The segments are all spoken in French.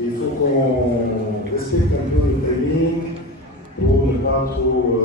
Et il faut qu'on respecte un peu le timing pour ne pas trop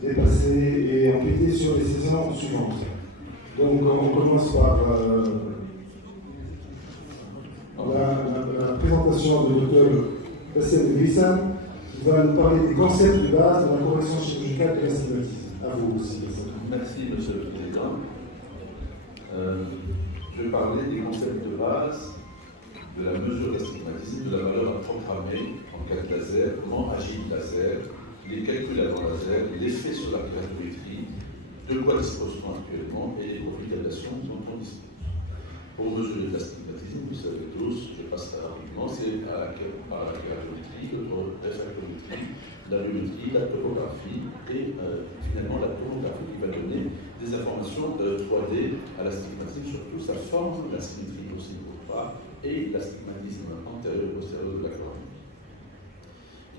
dépasser et empiéter sur les saisons suivantes. Donc on commence par la présentation de Dr Bassem Wissam, qui va nous parler des concepts de base de la correction chirurgicale de l'astigmatisme. À vous aussi. Merci, Monsieur le Président. Je vais parler des concepts de base de la mesure d'astigmatisme, de la valeur à programmer en cas de laser, comment agit le laser, les calculs avant laser, l'effet sur la keratométrie, de quoi dispose-t-on actuellement et les profitations dont on dispose. Pour mesurer l'astigmatisme, vous savez tous, je passe très rapidement, c'est par la keratométrie, la réfractométrie, la biométrie, la topographie et finalement la tomographie qui va donner des informations 3D à l'astigmatisme, surtout sa forme, la symétrie aussi pour pas, et l'astigmatisme antérieur et postérieur de la cornée.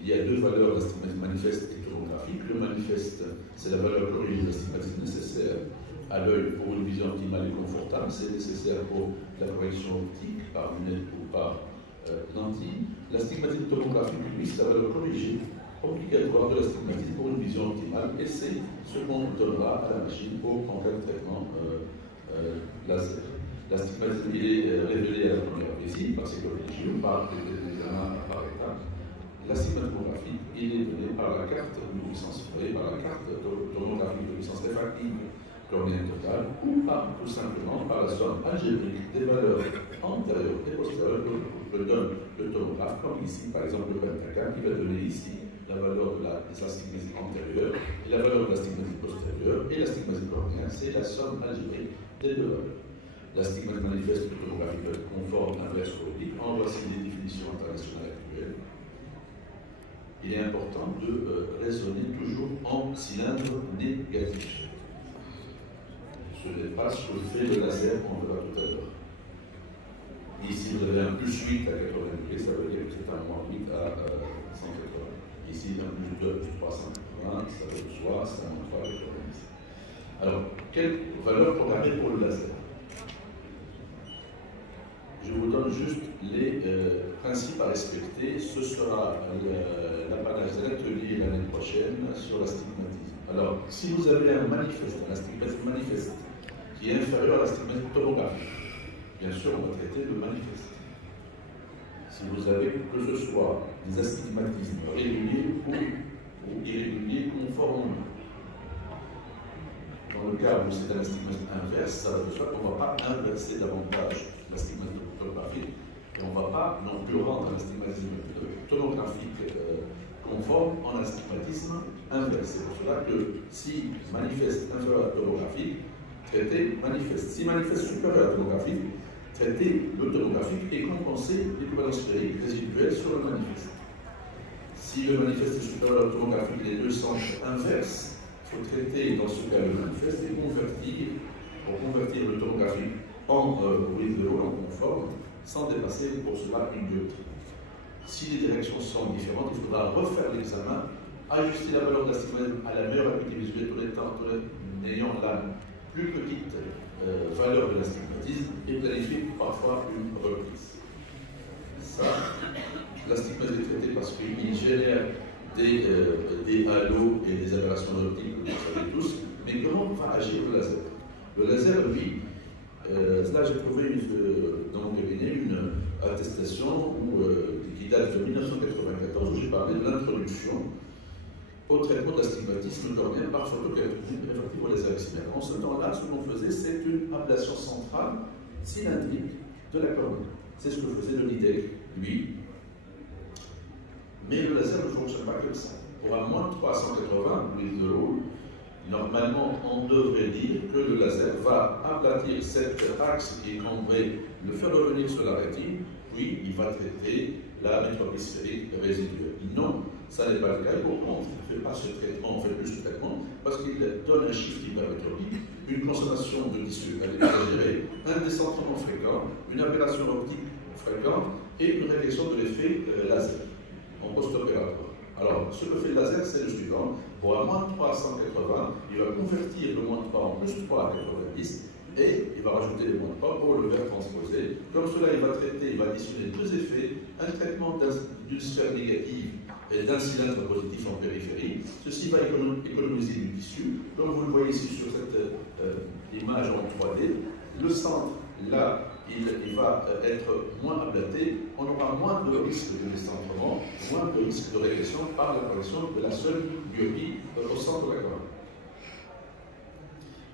Il y a deux valeurs d'astigmatisme manifeste et tomographique. Le manifeste, c'est la valeur corrigée de l'astigmatisme nécessaire à l'œil pour une vision optimale et confortable. C'est nécessaire pour la correction optique par lunette ou par lentille. L'astigmatisme tomographique, lui, c'est la valeur corrigée obligatoire de l'astigmatisme pour une vision optimale, et c'est ce qu'on donnera à la machine en cas de traitement laser. L'astigmatisme est révélé à la première visite par sécologie ou par des examens par étapes. L'astigmatographie, il est donné par la carte de puissance par la carte tomographique de puissance réfractive cornéenne totale, ou tout simplement par la somme algébrique des valeurs antérieures et postérieures que donne le tomographe, comme ici par exemple le pentacam qui va donner ici la valeur de l'astigmatisme antérieure et la valeur de l'astigmatisme postérieure, et l'astigmatisme cornéenne, c'est la somme algébrique des deux valeurs. L'astigmatisme manifeste de tomographie peut être conforme, inverse ou oblique. En voici les définitions internationales actuelles. Il est important de raisonner toujours en cylindre négatif. Ce n'est pas sous l'effet de laser qu'on verra tout à l'heure. Ici, vous avez un plus 8 à 80 degrés, ça veut dire que c'est un moins 8 à 180. Ici, un plus 2 à plus 380, ça veut dire soit c'est un moins 3 à 90. Alors, quelle valeur programmée pour le laser? Je vous donne juste les principes à respecter. Ce sera l'apanage de l'atelier l'année prochaine sur l'astigmatisme. Alors, si vous avez un manifeste, un astigmatisme manifeste, qui est inférieur à l'astigmatisme tomographique, bien sûr, on va traiter le manifeste. Si vous avez que ce soit des astigmatismes réguliers ou irréguliers conformes, dans le cas où c'est un astigmatisme inverse, ça va de soi qu'on ne va pas inverser davantage l'astigmatisme tomographique, et on ne va pas non plus rendre l'astigmatisme tomographique conforme en astigmatisme inverse. C'est pour cela que si manifeste inférieur à tomographique, traiter manifeste. Si manifeste supérieur à tomographique, traiter le tomographique et compenser l'équivalence sphérique résiduelle sur le manifeste. Si le manifeste est supérieur à tomographique, les deux sens inverses, il faut traiter dans ce cas le manifeste et convertir le tomographique en vidéo, en conforme, sans dépasser pour cela une dioptrie. Si les directions sont différentes, il faudra refaire l'examen, ajuster la valeur de l'astigmatisme à la meilleure acuité visuelle tout en ayant la plus petite valeur de l'astigmatisme et planifier parfois une reprise. Ça, l'astigmatisme est traité parce qu'il génère des halos et des aberrations optiques, vous le savez tous, mais comment va agir le laser? Le laser, lui, là j'ai trouvé dans mon cabinet une attestation qui date de 1994 où j'ai parlé de l'introduction au traitement de l'astigmatisme cornéen par photokeratométrie réfractive au laser excimer. En ce temps-là, ce qu'on faisait, c'est une ablation centrale cylindrique de la cornée. C'est ce que faisait le Nidec, lui. Mais le laser ne fonctionne pas comme ça. Pour un moins de 380 ml, normalement, on devrait dire que le laser va aplatir cet axe qui est cambré, le faire revenir sur la rétine, puis il va traiter la métropie sphérique résiduelle. Non, ça n'est pas le cas. Pourquoi on ne fait pas ce traitement, on fait plus ce traitement? Parce qu'il donne un shift hypermétropie, une consommation de tissu exagérée, un décentrement fréquent, une aberration optique fréquente et une réduction de l'effet laser en post-opératoire. Alors, ce que fait le laser, c'est le suivant. Pour un moins de 3 à 180, il va convertir le moins de 3 en plus 3 à 90 et il va rajouter les -3 pour le faire transposer. Comme cela, il va traiter, il va additionner deux effets, un traitement d'une sphère négative et d'un cylindre positif en périphérie. Ceci va économiser du tissu. Comme vous le voyez ici sur cette image en 3D, le centre, là, il va être moins ablaté, on aura moins de risque de décentrement, moins de risque de régression par l'apparition de la seule myopie au centre de la colonne.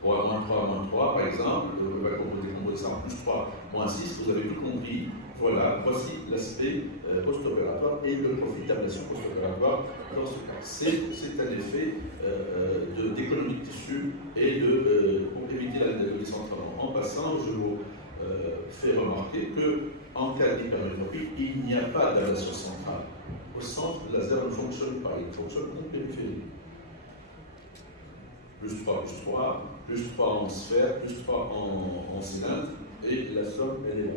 Pour un -3, -3, par exemple, on va décomposer ça en +3, -6, vous avez tout compris. Voilà, voici l'aspect post-opératoire et le profil d'ablation post-opératoire. Dans ce cas, c'est un effet d'économie de tissu et pour éviter le décentrement. En passant, je vous fais remarquer qu'en cas d'hypermétropie, il n'y a pas d'ablation centrale. Au centre, le laser ne fonctionne pas, il fonctionne en périphérie. +3, +3, +3 en sphère, +3 en cylindre, et la somme, elle est là.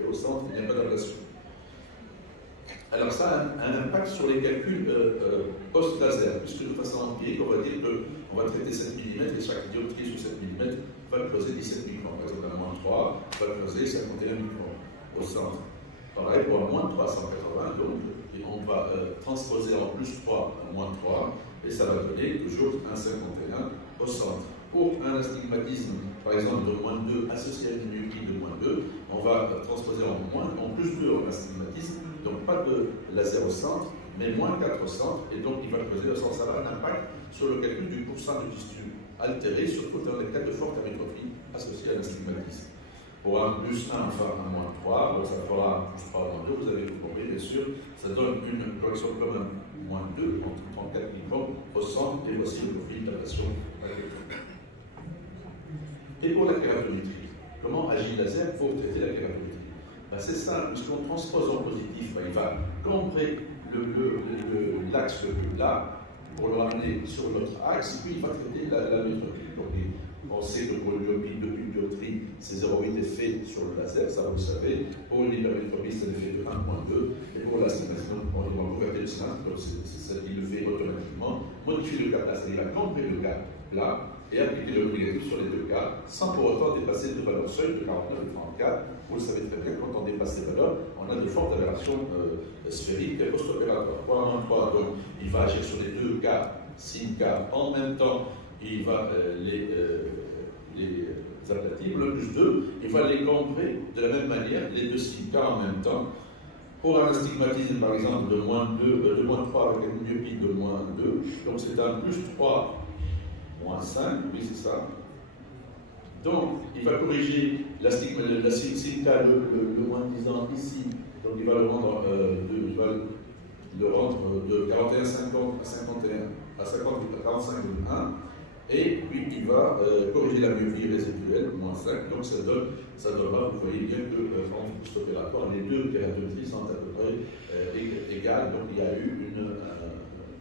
Et au centre, il n'y a pas d'ablation. Alors ça a un impact sur les calculs post-laser, puisque de façon empirique, on va dire qu'on va traiter 7 mm et chaque dioptrie sur 7 mm va creuser 17 microns. Par exemple, un -3 va creuser 51 microns au centre. Pareil pour un -3 180, donc et on va transposer en +3 un -3 et ça va donner toujours un 51 au centre. Pour un astigmatisme, par exemple, de -2 associé à une myopie de -2, on va transposer en +2 en astigmatisme, donc pas de laser au centre, mais -4 au centre, et donc il va creuser au centre. Ça va avoir un impact sur le calcul du pourcent de tissu altéré, surtout dans les cas de forte amétropie associée à l'astigmatisme. Pour un +1, enfin un -3, donc ça fera un +3, -2, vous avez tout compris, bien sûr, ça donne une correction comme un -2, entre 34 microns au centre, et voici le profil d'ablation. Et pour la kératométrie, comment agit le laser pour traiter la kératométrie? Ben, c'est simple, puisqu'on transpose en positif, ben, il va combrer l'axe le plus là pour le ramener sur l'autre axe, et puis il va traiter la métropie. Donc, on sait que pour l'hypermétropie depuis une dioptrie, c'est 0,8 effet sur le laser, ça vous le savez. Pour l'hypermétropie, c'est un effet de 1,2. Et pour l'astigmatisme, on va convertir le cylindre, donc c'est ça qui le fait automatiquement. Modifier le cap là, c'est-à-dire combrer le cap là et appliquer le négatif sur les deux cas, sans pour autant dépasser de valeurs seuil de 49 et 34. Vous le savez très bien, quand on dépasse ces valeurs, on a de fortes aberrations sphériques et post-opératoires. Pour un -3, donc, il va agir sur les deux cas, 6 cas en même temps, il va les aplatir. Le +2, il va les combrer de la même manière, les deux 6 cas en même temps. Pour un astigmatisme, par exemple, de -3 avec une myopie de -2, donc c'est un +3, -5, oui c'est ça. Donc, il va corriger la sigma, le moins disant ici, donc il va le rendre, de 41,50 à 51, à 45,1, et puis il va corriger la myopie résiduelle, -5, donc ça donnera, vous voyez bien que en post-opératoire, les deux kératométries sont à peu près égales, donc il y a eu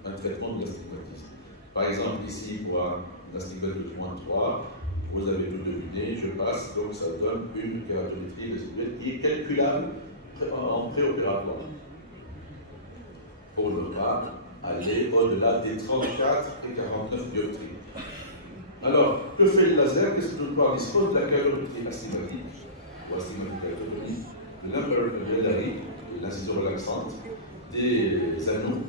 un traitement de l'astigmatisme. Par exemple, ici, pour un astigmatisme de -3, vous avez tout deviné, je passe, donc ça donne une kératométrie résiduelle qui est calculable en préopératoire. Pour ne pas aller au-delà des 34 et 49 dioptries. Alors, que fait le laser? Qu'est-ce que nous dispose de la kératométrie astigmatique ou astigmatique-kératométrie, de l'incision relaxante, des anneaux,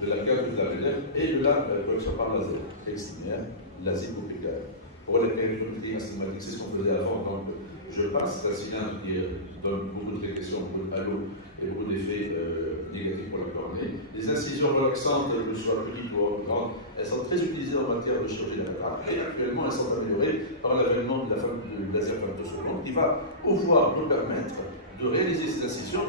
de la carte lavellaire et de la correction par laser, externe, l'azipopécaire. Pour la kératométrie astigmatique, c'est ce qu'on faisait avant. Donc, je passe un cylindre qui donne beaucoup de régression, beaucoup de halo et beaucoup d'effets négatifs pour la cornée. Les incisions relaxantes, que ce soit petites ou grandes, elles sont très utilisées en matière de chirurgie latérale et actuellement elles sont améliorées par l'avènement de du laser femtoseconde qui va pouvoir nous permettre de réaliser ces incisions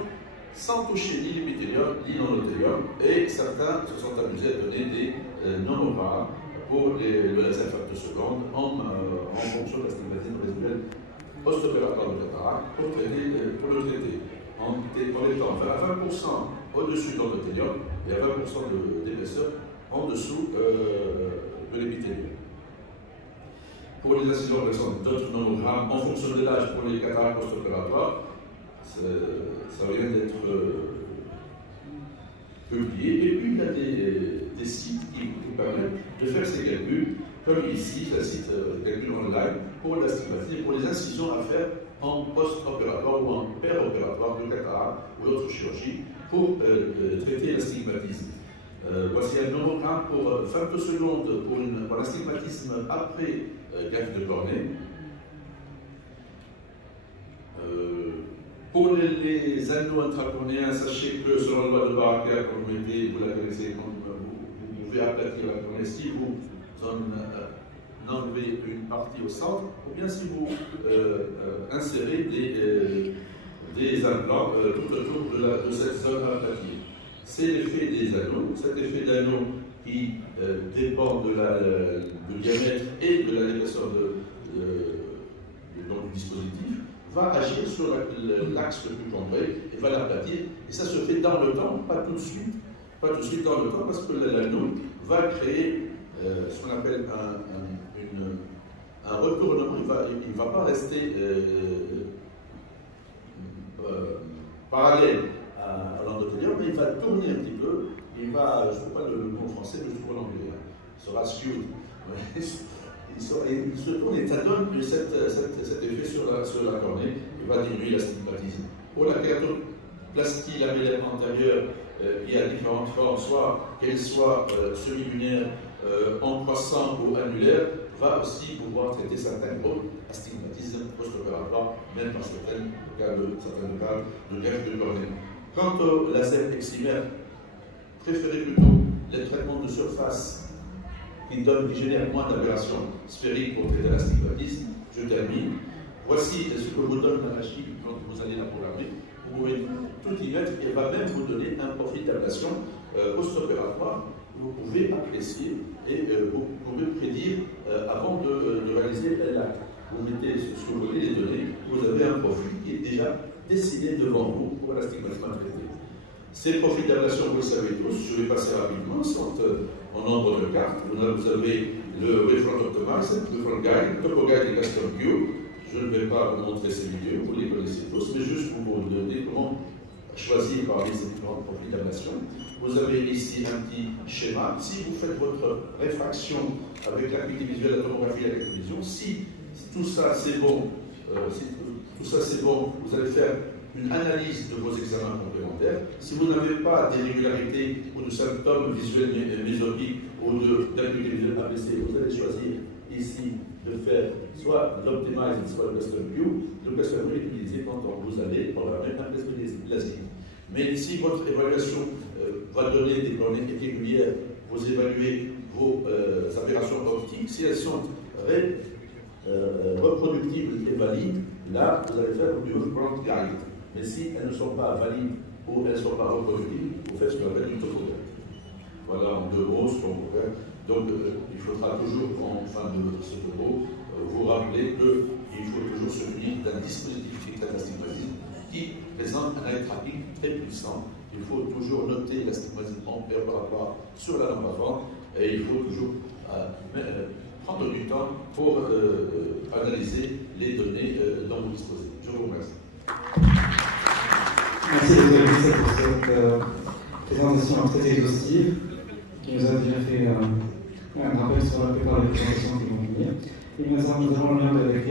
sans toucher ni l'épithélium ni l'endothélium, et certains se sont amusés à donner des non-opéras pour le laser femtoseconde en fonction de l'astigmatisme résiduel post-opératoire de cataracte pour le traiter en étant à 20% au-dessus de l'endothélium et à 20% d'épaisseur en dessous de l'épithélium. Pour les incisions relaxantes, d'autres nomogrammes en fonction de l'âge pour les cataractes post-opératoires, ça vient d'être publié. Et puis il y a des sites qui permettent de faire ces calculs. comme ici, je la cite, calcul online, pour l'astigmatisme et pour les incisions à faire en post-opératoire ou en péropératoire de cataracte ou d'autres chirurgies pour traiter l'astigmatisme. Voici un nomogramme pour 22 secondes pour l'astigmatisme après greffe de cornée. Pour les anneaux intracornéens, sachez que selon la loi de Barker, quand vous mettez, vous la connaissez, vous pouvez aplatir la cornée si vous enlevez une partie au centre, ou bien si vous insérez des implants tout autour de cette zone aplatie. C'est l'effet des anneaux. Cet effet d'anneau qui dépend du diamètre et de la l'épaisseur du dispositif va agir sur l'axe le plus cambré et va l'aplatir. Et ça se fait dans le temps, pas tout de suite. Pas tout de suite dans le temps, parce que l'anneau va créer ce qu'on appelle un retournement. Il ne va pas rester parallèle à l'endothélium, mais il va tourner un petit peu. Il va, je ne sais pas le mot français, mais je trouve l'anglais, il sera skewed. Il se tourne et ça donne cet effet sur la cornée. Il va diminuer l'astigmatisme. Pour la kératoplastie lamellaire antérieure, il y a différentes formes, soit qu'elle soit semi-lunaire, en croissant ou annulaire, va aussi pouvoir traiter certains gros astigmatismes post-opératoires, même dans certains cas de greffe de cornée. Quant au laser excimaire, préférez plutôt les traitements de surface qui génèrent moins d'aberrations sphériques pour traiter l'astigmatisme. Je termine. Voici ce que vous donne la machine quand vous allez la programmer. Vous pouvez tout y mettre et va même vous donner un profil d'ablation post-opératoire. Vous pouvez apprécier et vous pouvez prédire avant de réaliser l'acte. Vous mettez ce que vous voulez, les données, vous avez un profil qui est déjà dessiné devant vous pour l'astigmatisme à traiter. Ces profils d'ablation, vous le savez tous, je vais passer rapidement, sont en nombre de cartes. Vous avez le Wavefront Optimizer, le Wavefront Guide, le Topo Guide et Custom View. Je ne vais pas vous montrer ces vidéos, vous les connaissez tous, mais juste pour vous donner comment choisir parmi ces différents profils d'ablation. Vous avez ici un petit schéma. Si vous faites votre réfraction avec l'acuité visuelle, la tomographie et la vision, si tout ça c'est bon, vous allez faire une analyse de vos examens complémentaires. Si vous n'avez pas d'irrégularité ou de symptômes visuels mésopiques ou d'acuité visuelle ABC, vous allez choisir ici de faire soit l'Optimize, soit le Custom View. Le Custom View est utilisé quand vous allez programmer un plasmidésine. Mais si votre évaluation va donner des cornées irrégulières, vous évaluez vos aberrations optiques, si elles sont reproductibles et valides, là, vous allez faire du Wavefront Guide. Mais si elles ne sont pas valides ou elles ne sont pas reproductibles, vous faites ce qu'on appelle une topo. Voilà en deux mots ce qu'on peut faire. Donc, il faudra toujours, en fin de ce topo, vous rappeler qu'il faut toujours se munir d'un dispositif qui traite l'astigmatisme qui présente un eye tracking très puissant. Il faut toujours noter l'astigmatisme en préopératoire sur la lampe avant et il faut toujours prendre du temps pour analyser les données dont vous disposez. Je vous remercie. Merci Dr. pour cette présentation très exhaustive qui nous a déjà fait un rappel sur la plupart des présentations qui vont venir. Et maintenant, nous allons le lien avec